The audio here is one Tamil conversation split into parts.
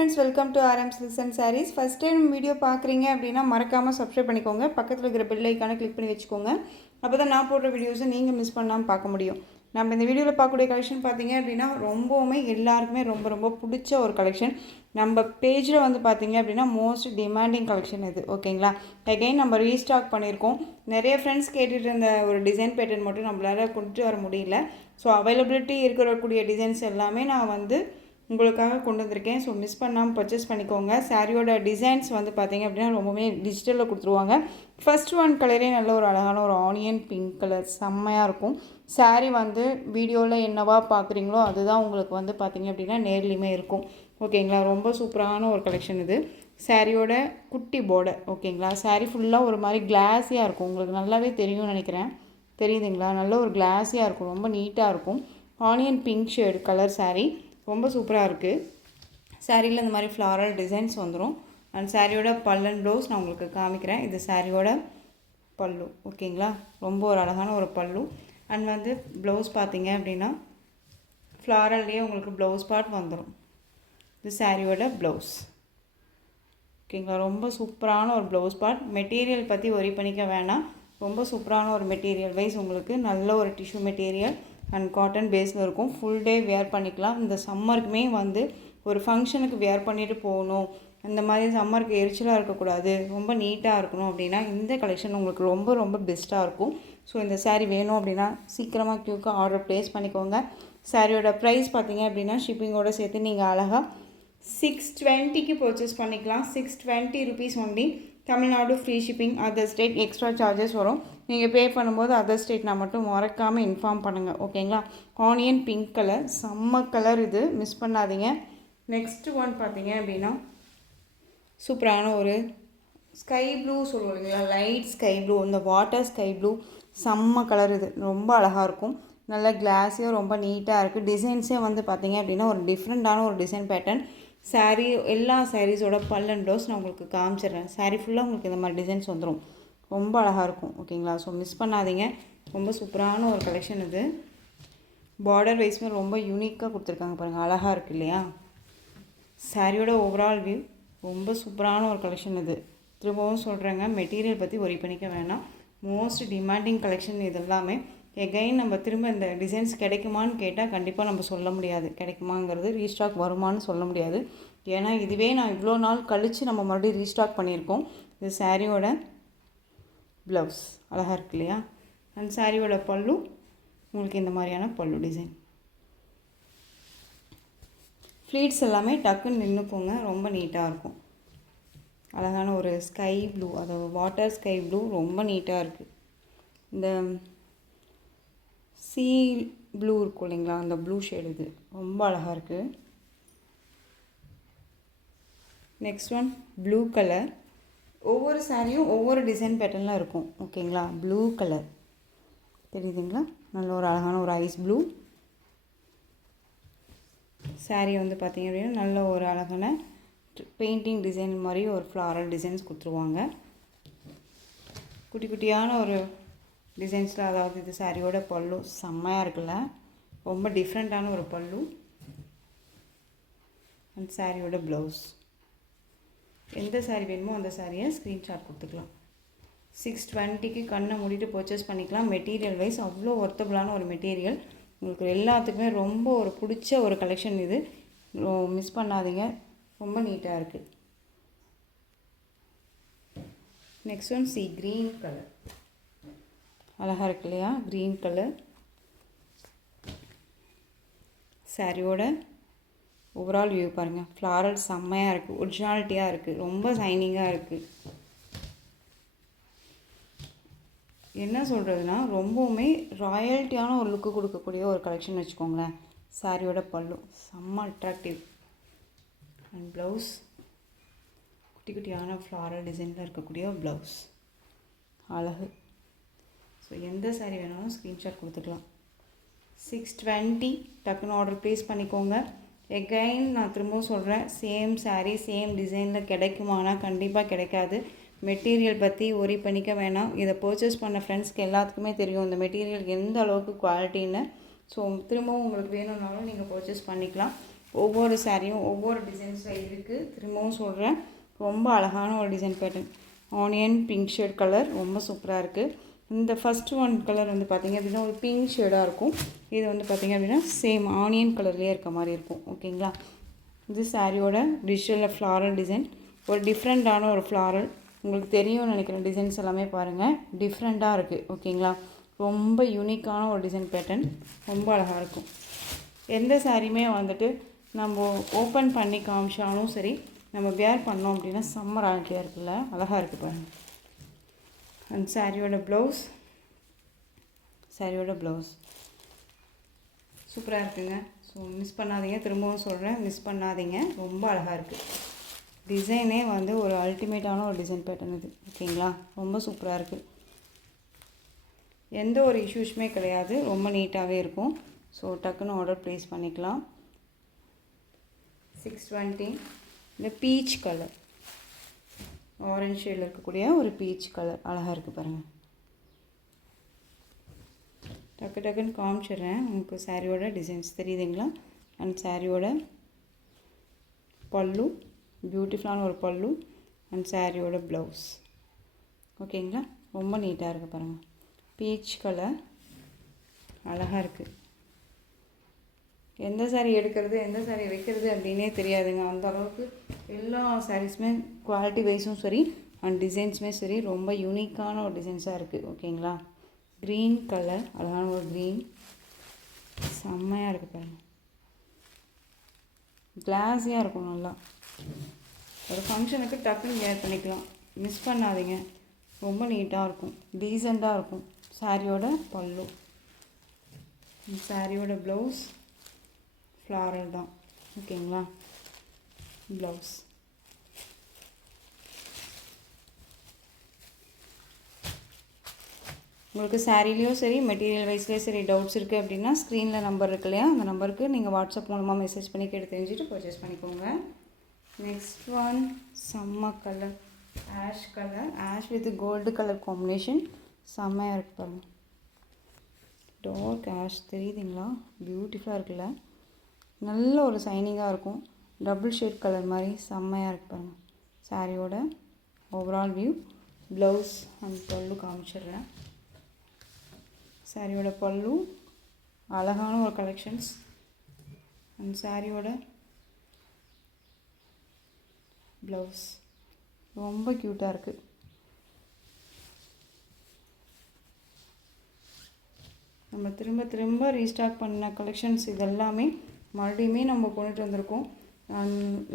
friends, welcome to RM Silks and Sarees. First time video பார்க்குறீங்க அப்படின்னா மறக்காமல் சப்ஸ்கிரைப் பண்ணிக்கோங்க. பக்கத்தில் இருக்கிற பெல் ஐக்கானை கிளிக் பண்ணி வச்சுக்கோங்க. அப்போ தான் நான் போடுற வீடியோஸை நீங்கள் மிஸ் பண்ணாமல் பார்க்க முடியும். நம்ம இந்த வீடியோவில் பார்க்கக்கூடிய கலெக்ஷன் பார்த்தீங்க அப்படின்னா ரொம்பவுமே எல்லாருக்குமே ரொம்ப ரொம்ப பிடிச்ச ஒரு கலெக்ஷன். நம்ம பேஜில் வந்து பார்த்தீங்க அப்படின்னா மோஸ்ட் டிமாண்டிங் கலெக்ஷன் இது. ஓகேங்களா? அகைன் நம்ம ரீஸ்டாக் பண்ணியிருக்கோம். நிறைய ஃப்ரெண்ட்ஸ் கேட்டுட்டு இருந்த ஒரு டிசைன் பேட்டர்ன் மட்டும் நம்மளால் கொண்டு வர முடியல. ஸோ அவைலபிலிட்டி இருக்கக்கூடிய டிசைன்ஸ் எல்லாமே நான் வந்து உங்களுக்காக கொண்டு வந்திருக்கேன். ஸோ மிஸ் பண்ணாமல் பர்ச்சேஸ் பண்ணிக்கோங்க. சாரியோட டிசைன்ஸ் வந்து பார்த்திங்க அப்படின்னா ரொம்பவே டிஜிட்டலில் கொடுத்துருவாங்க. ஃபர்ஸ்ட் ஒன் கலரே நல்ல ஒரு அழகான ஒரு ஆனியன் பிங்க் கலர் செம்மையாக இருக்கும். சாரீ வந்து வீடியோவில் என்னவா பார்க்குறீங்களோ அதுதான் உங்களுக்கு வந்து பார்த்திங்க அப்படின்னா நேர்லையுமே இருக்கும். ஓகேங்களா? ரொம்ப சூப்பரான ஒரு கலெக்ஷன் இது. சாரியோட குட்டி பார்டர். ஓகேங்களா? சாரீ ஃபுல்லாக ஒரு மாதிரி கிளாஸியாக இருக்கும். உங்களுக்கு நல்லாவே தெரியும்னு நினைக்கிறேன். தெரியுதுங்களா? நல்ல ஒரு கிளாஸியாக இருக்கும். ரொம்ப நீட்டாக இருக்கும். Onion pink shade colour sari ரொம்ப சூப்பராக இருக்குது. சாரியில் இந்த மாதிரி ஃப்ளாரல் டிசைன்ஸ் வந்துடும். அண்ட் சாரியோட பல்லன் ப்ளவுஸ் நான் உங்களுக்கு காமிக்கிறேன். இது சாரியோட பல்லு. ஓகேங்களா? ரொம்ப ஒரு அழகான ஒரு பல்லு. அண்ட் வந்து ப்ளவுஸ் பார்த்தீங்க அப்படின்னா ஃப்ளாரல்லையே உங்களுக்கு ப்ளவுஸ் பார்ட் வந்துடும். இது சாரியோட ப்ளவுஸ். ஓகேங்களா? ரொம்ப சூப்பரான ஒரு ப்ளவுஸ் பார்ட். மெட்டீரியல் பற்றி ஒரி பண்ணிக்க வேணாம். ரொம்ப சூப்பரான ஒரு மெட்டீரியல் வைஸ் உங்களுக்கு நல்ல ஒரு டிஷ்யூ மெட்டீரியல் அண்ட் காட்டன் பேஸில் இருக்கும். ஃபுல் டே வேர் பண்ணிக்கலாம். இந்த சம்மருக்குமே வந்து ஒரு ஃபங்க்ஷனுக்கு வேர் பண்ணிவிட்டு போகணும், இந்த மாதிரி சம்மருக்கு எரிச்சலாக இருக்கக்கூடாது, ரொம்ப நீட்டாக இருக்கணும் அப்படின்னா இந்த கலெக்ஷன் உங்களுக்கு ரொம்ப ரொம்ப பெஸ்ட்டாக இருக்கும். ஸோ இந்த சாரீ வேணும் அப்படின்னா சீக்கிரமாக க்யூக்காக ஆர்டர் ப்ளேஸ் பண்ணிக்கோங்க. சாரியோட ப்ரைஸ் பார்த்தீங்க அப்படின்னா ஷிப்பிங்கோடு சேர்த்து நீங்கள் அழகாக 620க்கு பர்ச்சேஸ் பண்ணிக்கலாம். 620 rupees only. Tamil Nadu free shipping. Other state extra charges வரும். நீங்கள் பே பண்ணும்போது அதர் ஸ்டேட்னா மட்டும் மறக்காமல் இன்ஃபார்ம் பண்ணுங்கள். ஓகேங்களா? ஆனியன் பிங்க் கலர் செம்ம கலர், இது மிஸ் பண்ணாதீங்க. நெக்ஸ்ட்டு ஒன் பார்த்தீங்க அப்படின்னா சூப்பரான ஒரு ஸ்கை ப்ளூ சொல்லுவோம் இல்லைங்களா? லைட் ஸ்கை ப்ளூ, இந்த வாட்டர் ஸ்கை ப்ளூ செம்ம கலர். இது ரொம்ப அழகாக இருக்கும். நல்ல கிளாஸியாக ரொம்ப நீட்டாக இருக்குது. டிசைன்ஸே வந்து பார்த்தீங்க அப்படின்னா ஒரு டிஃப்ரெண்ட்டான ஒரு டிசைன் பேட்டர்ன். சாரீ எல்லா சாரீஸோட பல்லன் ப்ளவுஸ் நான் உங்களுக்கு காமிச்சிடுறேன். சாரீ ஃபுல்லாக உங்களுக்கு இந்த மாதிரி டிசைன்ஸ் வந்துடும். ரொம்ப அழகாக இருக்கும். ஓகேங்களா? ஸோ மிஸ் பண்ணாதீங்க. ரொம்ப சூப்பரான ஒரு கலெக்ஷன் இது. பார்டர் வைஸ்மே ரொம்ப யூனிக்காக கொடுத்துருக்காங்க பாருங்கள். அழகாக இருக்குது இல்லையா? சாரியோட ஓவரால் வியூ ரொம்ப சூப்பரான ஒரு கலெக்ஷன் இது. திரும்பவும் சொல்கிறேங்க, மெட்டீரியல் பற்றி ஒரி பண்ணிக்க வேணாம். மோஸ்ட் டிமாண்டிங் கலெக்ஷன் இது எல்லாமே. எகைன் நம்ம திரும்ப இந்த டிசைன்ஸ் கிடைக்குமான்னு கேட்டால் கண்டிப்பாக நம்ம சொல்ல முடியாது. கிடைக்குமாங்கிறது ரீஸ்டாக் வருமானு சொல்ல முடியாது. ஏன்னா இதுவே நான் இவ்வளோ நாள் கழித்து நம்ம மறுபடியும் ரீஸ்டாக் பண்ணியிருக்கோம். இது சாரியோட ப்ளவுஸ் அழகாக இருக்கு இல்லையா? அண்ட் சாரியோட பல்லு உங்களுக்கு இந்த மாதிரியான பல்லு டிசைன். ஃப்ளீட்ஸ் எல்லாமே டக்குன்னு நின்று போங்க. ரொம்ப நீட்டாக இருக்கும். அழகான ஒரு ஸ்கை ப்ளூ, அதாவது வாட்டர் ஸ்கை ப்ளூ ரொம்ப நீட்டாக இருக்குது. இந்த சீ ப்ளூ இருக்கும் இல்லைங்களா? அந்த ப்ளூ ஷேடு இது ரொம்ப அழகாக இருக்குது. Next one blue colour. ஒவ்வொரு சாரியும் ஒவ்வொரு டிசைன் பேட்டர்னில் இருக்கும். ஓகேங்களா? ப்ளூ கலர் தெரியுதுங்களா? நல்ல ஒரு அழகான ஒரு ஐஸ் ப்ளூ. சாரீ வந்து பார்த்திங்க அப்படின்னா நல்ல ஒரு அழகான பெயிண்டிங் டிசைன் மாதிரி ஒரு ஃப்ளாரல் டிசைன்ஸ் கொடுத்துருவாங்க. குட்டி குட்டியான ஒரு டிசைன்ஸில். அதாவது இது சாரியோட பல்லு செம்மையாக இருக்குல்ல? ரொம்ப டிஃப்ரெண்ட்டான ஒரு பல்லு. அண்ட் சாரியோட ப்ளவுஸ். எந்த சாரீ வேணுமோ அந்த சாரியை ஸ்க்ரீன்ஷாட் கொடுத்துக்கலாம். 620க்கு கண்ணை மூடிட்டு பர்ச்சேஸ் பண்ணிக்கலாம். மெட்டீரியல் வைஸ் அவ்வளோ ஒர்த்தபுளான ஒரு மெட்டீரியல். உங்களுக்கு எல்லாத்துக்குமே ரொம்ப ஒரு பிடிச்ச ஒரு கலெக்ஷன் இது. மிஸ் பண்ணாதீங்க. ரொம்ப நீட்டாக இருக்குது. Next one C green colour. அழகாக இருக்கு இல்லையா? Green colour. சாரியோட ஓவரால் வியூ பாருங்கள். ஃப்ளாரல் செம்மையாக இருக்குது. ஒரிஜினாலிட்டியாக இருக்குது. ரொம்ப ஷைனிங்காக இருக்குது. என்ன சொல்கிறதுனா ரொம்பவுமே ராயல்ட்டியான ஒரு லுக்கு கொடுக்கக்கூடிய ஒரு கலெக்ஷன் வச்சுக்கோங்களேன். சாரியோட பல்லு செம்ம அட்ராக்டிவ். அண்ட் ப்ளவுஸ் குட்டி குட்டியான ஃப்ளாரல் டிசைனில் இருக்கக்கூடிய ப்ளவுஸ் அழகு. ஸோ எந்த சாரீ வேணாலும் ஸ்க்ரீன்ஷாட் கொடுத்துக்கலாம். 620 டக்குன்னு ஆர்டர் ப்ளேஸ் பண்ணிக்கோங்க. எகைன் நான் திரும்பவும் சொல்கிறேன், சேம் சாரீ சேம் டிசைனில் கிடைக்குமானா கண்டிப்பாக கிடைக்காது. மெட்டீரியல் பற்றி ஒரி பண்ணிக்க வேணாம். இதை பர்ச்சேஸ் பண்ண ஃப்ரெண்ட்ஸ்க்கு எல்லாத்துக்குமே தெரியும் இந்த மெட்டீரியல் எந்த அளவுக்கு குவாலிட்டின்னு. ஸோ திரும்பவும் உங்களுக்கு வேணும்னாலும் நீங்கள் பர்ச்சேஸ் பண்ணிக்கலாம். ஒவ்வொரு சாரியும் ஒவ்வொரு டிசைன்ஸில் இருக்குது. திரும்பவும் சொல்கிறேன், ரொம்ப அழகான ஒரு design pattern. Onion pink shade colour ரொம்ப சூப்பராக இருக்குது. இந்த ஃபஸ்ட்டு ஒன் கலர் வந்து பார்த்திங்க அப்படின்னா ஒரு பிங்க் ஷேடாக இருக்கும். இது வந்து பார்த்திங்க அப்படின்னா சேம் ஆனியன் கலர்லேயே இருக்க மாதிரி இருக்கும். ஓகேங்களா. இது சாரியோட டிஜிட்டலில் ஃப்ளாரல் டிசைன். ஒரு டிஃப்ரெண்ட்டான ஒரு ஃப்ளாரல், உங்களுக்கு தெரியும்னு நினைக்கிறேன். டிசைன்ஸ் எல்லாமே பாருங்கள், டிஃப்ரெண்ட்டாக இருக்குது. ஓகேங்களா. ரொம்ப யூனிக்கான ஒரு டிசைன் பேட்டர்ன், ரொம்ப அழகாக இருக்கும். எந்த சாரியுமே வந்துட்டு நம்ம ஓப்பன் பண்ணி காமிச்சாலும் சரி, நம்ம வேர் பண்ணோம் அப்படின்னா செம்ம ராயல்ட்டியாக இருக்குல்ல, அழகாக இருக்குது பாருங்கள். அண்ட் சாரியோட ப்ளவுஸ் சூப்பராக இருக்குங்க. ஸோ மிஸ் பண்ணாதீங்க, திரும்பவும் சொல்கிறேன், மிஸ் பண்ணாதீங்க. ரொம்ப அழகாக இருக்குது. டிசைனே வந்து ஒரு அல்டிமேட்டான ஒரு டிசைன் பேட்டர்ன் இது. ஓகேங்களா. ரொம்ப சூப்பராக இருக்குது. எந்த ஒரு இஷ்யூஸுமே கிடையாது, ரொம்ப நீட்டாகவே இருக்கும். ஸோ டக்குன்னு ஆர்டர் ப்ளேஸ் பண்ணிக்கலாம். 620. இந்த பீச் கலர், ஆரஞ்சு ஷேடில் இருக்கக்கூடிய ஒரு பீச் கலர் அழகாக இருக்குது பாருங்கள். டக்குன்னு காமிச்சிடுறேன் உங்களுக்கு. சாரியோட டிசைன்ஸ் தெரியுதுங்களா. அண்ட் சாரியோட பல்லு, பியூட்டிஃபுல்லான ஒரு பல்லு. அண்ட் சாரியோட ப்ளவுஸ். ஓகேங்களா. ரொம்ப நீட்டாக இருக்குது பாருங்கள். பீச் கலர் அழகாக இருக்குது. எந்த சாரீ எடுக்கிறது எந்த சாரீ வைக்கிறது அப்படின்னே தெரியாதுங்க. அந்த அளவுக்கு எல்லா சாரீஸுமே குவாலிட்டி வைஸும் சரி அண்ட் டிசைன்ஸுமே சரி ரொம்ப யூனிக்கான ஒரு டிசைன்ஸாக இருக்குது. ஓகேங்களா. க்ரீன் கலர், அழகான ஒரு க்ரீன், செம்மையாக இருக்குது பாருங்கள். கிளாஸியாக இருக்கும், நல்லா ஒரு ஃபங்க்ஷனுக்கு டக்குன்னு வேர் பண்ணிக்கலாம். மிஸ் பண்ணாதீங்க, ரொம்ப நீட்டாக இருக்கும், டீசெண்டாக இருக்கும். சாரியோட பல்லு, சாரியோட ப்ளவுஸ் ஃப்ளாரல் தான். ஓகேங்களா. ப்ளவுஸ் உங்களுக்கு சாரீலேயும் சரி மெட்டீரியல் வைஸ்லேயும் சரி டவுட்ஸ் இருக்குது அப்படின்னா ஸ்க்ரீனில் நம்பர் இருக்கு இல்லையா, அந்த நம்பருக்கு நீங்கள் வாட்ஸ்அப் மூலமாக மெசேஜ் பண்ணி கேட்டு தெரிஞ்சுட்டு பர்ச்சேஸ் பண்ணிக்கோங்க. நெக்ஸ்ட் ஒன் செம்ம colour, ash colour, ash with gold colour combination, செம்மையாக இருக்குது பாருங்கள். டார்க் ஆஷ் தெரியுதுங்களா, பியூட்டிஃபுல்லாக இருக்குல்ல, நல்ல ஒரு சைனிங்காக இருக்கும். டபுள் ஷேட் கலர் மாதிரி செம்மையாக இருக்குது பாருங்கள். சாரியோட ஓவரால் வியூ, ப்ளவுஸ் அண்ட் பல்லு காமிச்சிடுறேன். சாரியோட பல்லு அழகான ஒரு கலெக்ஷன்ஸ். அண்ட் சாரியோட ப்ளவுஸ் ரொம்ப க்யூட்டாக இருக்குது. நம்ம திரும்ப ரீஸ்டாக் பண்ண கலெக்ஷன்ஸ் இதெல்லாமே மறுபடியுமே நம்ம கொண்டுட்டு வந்திருக்கோம்.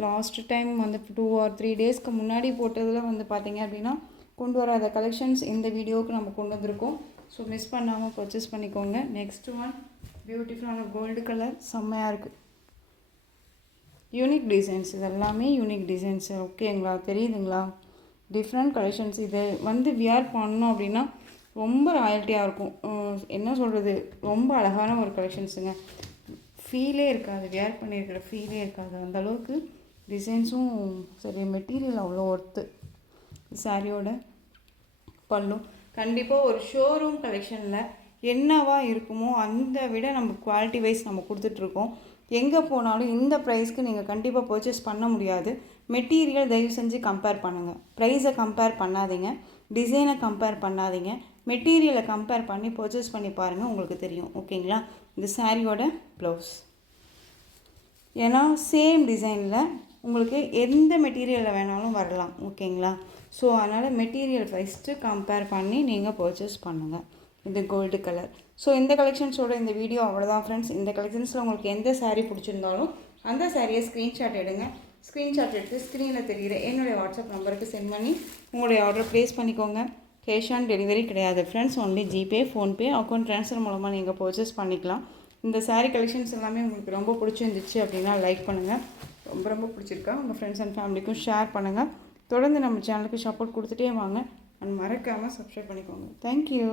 லாஸ்ட் டைம் வந்து 2 or 3 டேஸ்க்கு முன்னாடி போட்டதில் வந்து பார்த்திங்க அப்படின்னா கொண்டு வராத கலெக்ஷன்ஸ் இந்த வீடியோவுக்கு நம்ம கொண்டு வந்திருக்கோம். ஸோ மிஸ் பண்ணாமல் பர்ச்சேஸ் பண்ணிக்கோங்க. நெக்ஸ்ட் ஒன் பியூட்டிஃபுல்லான கோல்டு கலர், செம்மையாக இருக்குது. யூனிக் டிசைன்ஸ், இதெல்லாமே யூனிக் டிசைன்ஸ். ஓகேங்களா, தெரியுதுங்களா, டிஃப்ரெண்ட் கலெக்ஷன்ஸ். இதை வந்து வியர் பண்ணோம் அப்படின்னா ரொம்ப ராயல்ட்டியாக இருக்கும். என்ன சொல்கிறது, ரொம்ப அழகான ஒரு கலெக்ஷன்ஸுங்க. ஃபீலே இருக்காது, வியர் பண்ணியிருக்கிற ஃபீலே இருக்காது. அந்தளவுக்கு டிசைன்ஸும் சரி, மெட்டீரியல் அவ்வளோ ஒர்த்து. சாரியோட பல்லும் கண்டிப்பாக ஒரு ஷோரூம் கலெக்ஷனில் என்னவா இருக்குமோ அந்த விட நம்ம குவாலிட்டி வைஸ் நம்ம கொடுத்துட்ருக்கோம். எங்கே போனாலும் இந்த ப்ரைஸ்க்கு நீங்கள் கண்டிப்பாக பர்ச்சேஸ் பண்ண முடியாது. மெட்டீரியல் தயவு செஞ்சு கம்பேர் பண்ணுங்கள். ப்ரைஸை கம்பேர் பண்ணாதீங்க, டிசைனை கம்பேர் பண்ணாதீங்க, மெட்டீரியலை கம்பேர் பண்ணி பர்ச்சேஸ் பண்ணி பாருங்கள், உங்களுக்கு தெரியும். ஓகேங்களா. இந்த சாரியோட ப்ளவுஸ், ஏன்னா சேம் டிசைனில் உங்களுக்கு எந்த மெட்டீரியலில் வேணாலும் வரலாம். ஓகேங்களா. ஸோ அதனால் மெட்டீரியல் ஃபஸ்ட்டு கம்பேர் பண்ணி நீங்கள் பர்ச்சேஸ் பண்ணுங்கள். இது கோல்டு கலர். ஸோ இந்த கலெக்ஷன்ஸோட இந்த வீடியோ அவ்வளோதான் ஃப்ரெண்ட்ஸ். இந்த கலெக்ஷன்ஸில் உங்களுக்கு எந்த சாரீ பிடிச்சிருந்தாலும் அந்த சாரியை ஸ்க்ரீன்ஷாட் எடுங்க. ஸ்க்ரீன்ஷாட் எடுத்து ஸ்க்ரீனில் தெரிகிற என்னுடைய வாட்ஸ்அப் நம்பருக்கு சென்ட் பண்ணி உங்களுடைய ஆர்டர் ப்ளேஸ் பண்ணிக்கோங்க. கேஷ் ஆன் டெலிவரி கிடையாது friends, only GPay, PhonePe, account transfer மூலமாக நீங்கள் பர்ச்சேஸ் பண்ணிக்கலாம். இந்த சாரீ கலெக்ஷன்ஸ் எல்லாமே உங்களுக்கு ரொம்ப பிடிச்சிருந்துச்சு அப்படின்னா லைக் பண்ணுங்கள். ரொம்ப பிடிச்சிருக்கா உங்கள் ஃப்ரெண்ட்ஸ் அண்ட் ஃபேமிலிக்கும் ஷேர் பண்ணுங்கள். தொடர்ந்து நம்ம சேனலுக்கு சப்போர்ட் கொடுத்துட்டே வாங்க. அண்ட் மறக்காமல் சப்ஸ்கிரைப் பண்ணிக்கோங்க. தேங்க்யூ.